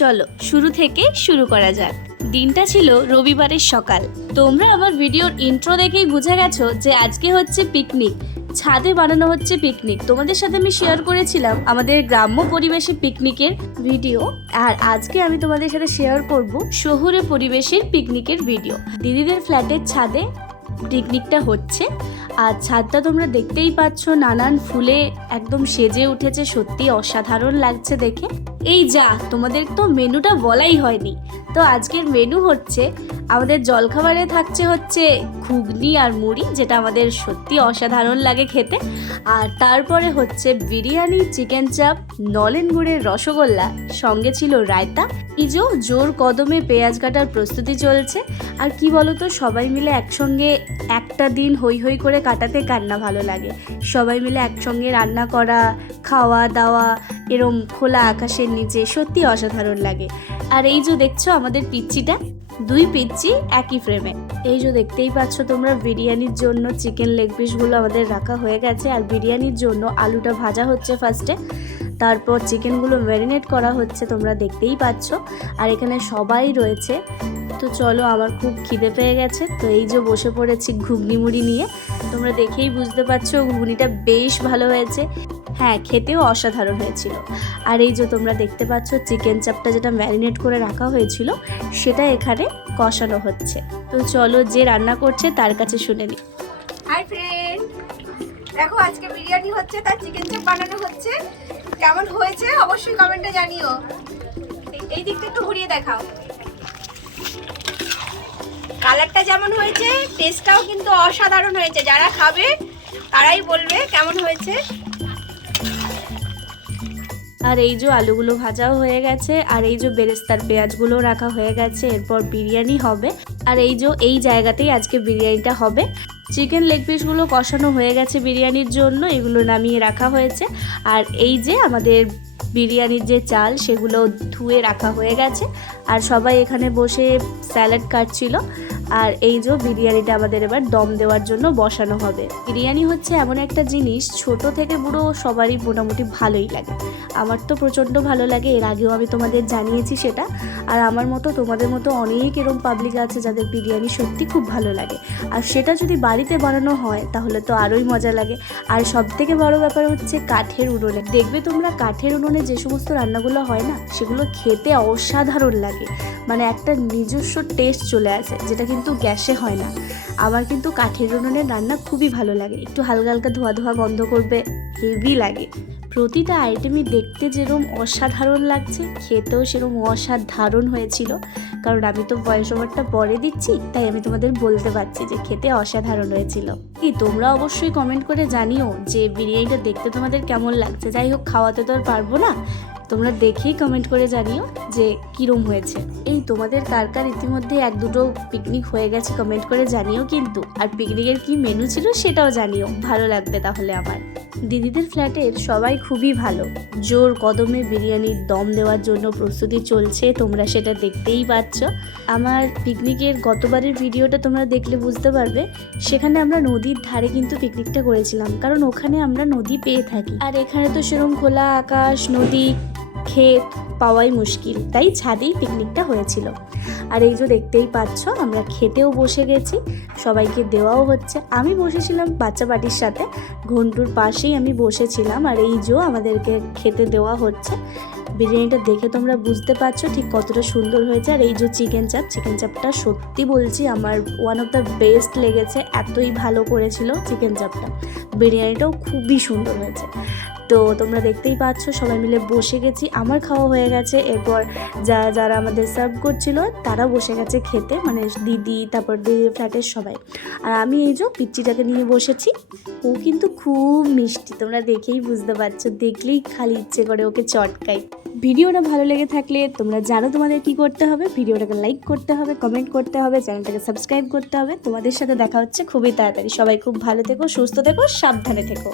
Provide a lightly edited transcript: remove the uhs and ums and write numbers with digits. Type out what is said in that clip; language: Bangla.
চলো শুরু থেকে শুরু করা যাক। দিনটা ছিল রবিবারের সকাল। তোমরা আমার ভিডিওর ইন্ট্রো দেখেই বুঝে গেছো যে আজকে হচ্ছে পিকনিক। ছাদে বানানো হচ্ছে পিকনিক। তোমাদের সাথে আমি শেয়ার করেছিলাম আমাদের গ্রাম্য পরিবেশে পিকনিকের ভিডিও, আর আজকে আমি তোমাদের সাথে শেয়ার করব শহুরে পরিবেশের পিকনিকের ভিডিও। দিদিদের ফ্ল্যাটের ছাদে পিকনিকটা হচ্ছে, আর ছাদটা তোমরা দেখতেই পাচ্ছ নানান ফুলে একদম সেজে উঠেছে। সত্যি অসাধারণ লাগছে দেখে। এই যা, তোমাদের তো মেনুটা বলাই হয়নি। তো আজকের মেনু হচ্ছে আমাদের জলখাবারে থাকছে হচ্ছে ঘুগনি আর মুড়ি, যেটা আমাদের সত্যি অসাধারণ লাগে খেতে। আর তারপরে হচ্ছে বিরিয়ানি, চিকেন চাপ, নলেন গুড়ের রসগোল্লা, সঙ্গে ছিল রায়তা। জোর কদমে পেঁয়াজ কাটার প্রস্তুতি চলছে। আর কি বলতো, সবাই মিলে একসঙ্গে একটা দিন হই হই করে কাটাতে কার না ভালো লাগে। সবাই মিলে একসঙ্গে রান্না করা, খাওয়া দাওয়া এরম খোলা আকাশের নিচে সত্যি অসাধারণ লাগে। আর এই যে দেখছো আমাদের পিচ্চিটা, দুই পিচ্চি একই ফ্রেমে। এই যে দেখতেই পাচ্ছ তোমরা, বিরিয়ানির জন্য চিকেন লেগ পিসগুলো আমাদের রাখা হয়ে গেছে। আর বিরিয়ানির জন্য আলুটা ভাজা হচ্ছে ফার্স্টে, তারপর চিকেনগুলো ম্যারিনেট করা হচ্ছে, তোমরা দেখতেই পাচ্ছ। আর এখানে সবাই রয়েছে। তো চলো, আমার খুব খিদে পেয়ে গেছে, তো এই যে বসে পড়েছি ঘুগনি মুড়ি নিয়ে। তোমরা দেখেই বুঝতে পারছো ঘুগনিটা বেশ ভালো হয়েছে। হ্যাঁ, খেতেও অসাধারণ হয়েছিল। আর এই যে তোমরা দেখতে পাচ্ছ চিকেন চাপটা যেটা ম্যারিনেট করে রাখা হয়েছিল, সেটা এখানে কষানো হচ্ছে। তো চলো, যে রান্না করছে তার কাছে শুনে নিই। হাই ফ্রেন্ড, দেখো আজকে বিরিয়ানি হচ্ছে, তার চিকেন চাপ বানানো হচ্ছে। কেমন হয়েছে অবশ্যই কমেন্টে জানিও। এই দিকটা একটু ঘুরিয়ে দেখাও। কালারটা যেমন হয়েছে, টেস্টটাও কিন্তু অসাধারণ হয়েছে। যারা খাবে তারাই বলবে কেমন হয়েছে। আর এই যে আলুগুলো ভাজাও হয়ে গেছে, আর এই যে বেরেস্তার পেঁয়াজগুলো রাখা হয়ে গেছে। এরপর বিরিয়ানি হবে, আর এই যে এই জায়গাতেই আজকে বিরিয়ানিটা হবে। চিকেন লেগ পিসগুলো কষানো হয়ে গেছে বিরিয়ানির জন্য, এগুলো নামিয়ে রাখা হয়েছে। আর এই যে আমাদের বিরিয়ানির যে চাল, সেগুলো ধুয়ে রাখা হয়ে গেছে। আর সবাই এখানে বসে স্যালাড কাটছিল। আর এই যে বিরিয়ানিটা আমাদের এবার দম দেওয়ার জন্য বসানো হবে। বিরিয়ানি হচ্ছে এমন একটা জিনিস, ছোট থেকে বুড়ো সবারই মোটামুটি ভালোই লাগে। আমার তো প্রচণ্ড ভালো লাগে, এর আগেও আমি তোমাদের জানিয়েছি সেটা। আর আমার মতো তোমাদের মতো অনেক এরকম পাবলিক আছে যাদের বিরিয়ানি সত্যি খুব ভালো লাগে। আর সেটা যদি বাড়িতে বানানো হয় তাহলে তো আরোই মজা লাগে। আর সব থেকে বড় ব্যাপার হচ্ছে কাঠের উনুনে। দেখবে তোমরা, কাঠের উনুনে যে সমস্ত রান্নাগুলো হয় না, সেগুলো খেতে অসাধারণ লাগে। মানে একটা নিজস্ব টেস্ট চলে আসে, যেটা কিন্তু গ্যাসে হয় না। আমার কিন্তু কাঠের উনুনের রান্না খুবই ভালো লাগে। একটু হালকা হালকা ধোয়া ধোয়া গন্ধ করবে, হেভি লাগে। প্রতিটা আইটেমই দেখতে যেরকম অসাধারণ লাগছে, খেতেও সেরকম অসাধারণ হয়েছিল। কারণ আমি তো ভয়েস ওভারটা পরে দিচ্ছি, তাই আমি তোমাদের বলতে পারছি যে খেতে অসাধারণ হয়েছিল। কি তোমরা অবশ্যই কমেন্ট করে জানিও যে বিরিয়ানিটা দেখতে তোমাদের কেমন লাগছে। যাই হোক, খাওয়াতে তো আর পারবো না, তোমরা দেখেই কমেন্ট করে জানিও যে কীরম হয়েছে। এই তোমাদের কার কার ইতিমধ্যে এক দুটো পিকনিক হয়ে গেছে কমেন্ট করে জানিও কিন্তু। আর পিকনিকের কি মেনু ছিল সেটাও জানিও, ভালো লাগবে তাহলে আমার। দিদিদের ফ্ল্যাটের সবাই খুবই ভালো। জোর কদমে বিরিয়ানির দম দেওয়ার জন্য প্রস্তুতি চলছে, তোমরা সেটা দেখতেই পাচ্ছ। আমার পিকনিকের গতবারের ভিডিওটা তোমরা দেখলে বুঝতে পারবে, সেখানে আমরা নদীর ধারে কিন্তু পিকনিকটা করেছিলাম, কারণ ওখানে আমরা নদী পেয়ে থাকি। আর এখানে তো সেরকম খোলা আকাশ, নদী, ক্ষেত পাওয়াই মুশকিল, তাই ছাদেই পিকনিকটা হয়েছিল। আর এই যে দেখতেই পাচ্ছ, আমরা খেতেও বসে গেছি, সবাইকে দেওয়াও হচ্ছে। আমি বসেছিলাম বাচ্চা পার্টির সাথে, ঘন্টুর পাশেই আমি বসেছিলাম। আর এই যে আমাদেরকে খেতে দেওয়া হচ্ছে। বিরিয়ানিটা দেখে তোমরা বুঝতে পারছো ঠিক কতটা সুন্দর হয়েছে। আর এই যে চিকেন চাপটা সত্যি বলছি আমার ওয়ান অফ দ্য বেস্ট লেগেছে, এতই ভালো করেছিল চিকেন চাপটা। বিরিয়ানিটাও খুবই সুন্দর হয়েছে। তো তোমরা দেখতেই পাচ্ছ, সবাই মিলে বসে গেছি। আমার খাওয়া হয়ে গেছে। এরপর যারা আমাদের সার্ভ করছিল তারা বসে গেছে খেতে, মানে দিদি, তারপর দিদির ফ্ল্যাটের সবাই। আর আমি এই যে পিচ্চিটাকে নিয়ে বসেছি। ও কিন্তু খুব মিষ্টি, তোমরা দেখেই বুঝতে পারছো, দেখলেই খালি ইচ্ছে করে ওকে চটকাই। ভিডিওটা ভালো লেগে থাকলে তোমরা জানো তোমাদের কি করতে হবে। ভিডিওটাকে লাইক করতে হবে, কমেন্ট করতে হবে, চ্যানেলটাকে সাবস্ক্রাইব করতে হবে। তোমাদের সাথে দেখা হচ্ছে খুবই তাড়াতাড়ি। সবাই খুব ভালো থেকো, সুস্থ থেকো, সাবধানে থেকো।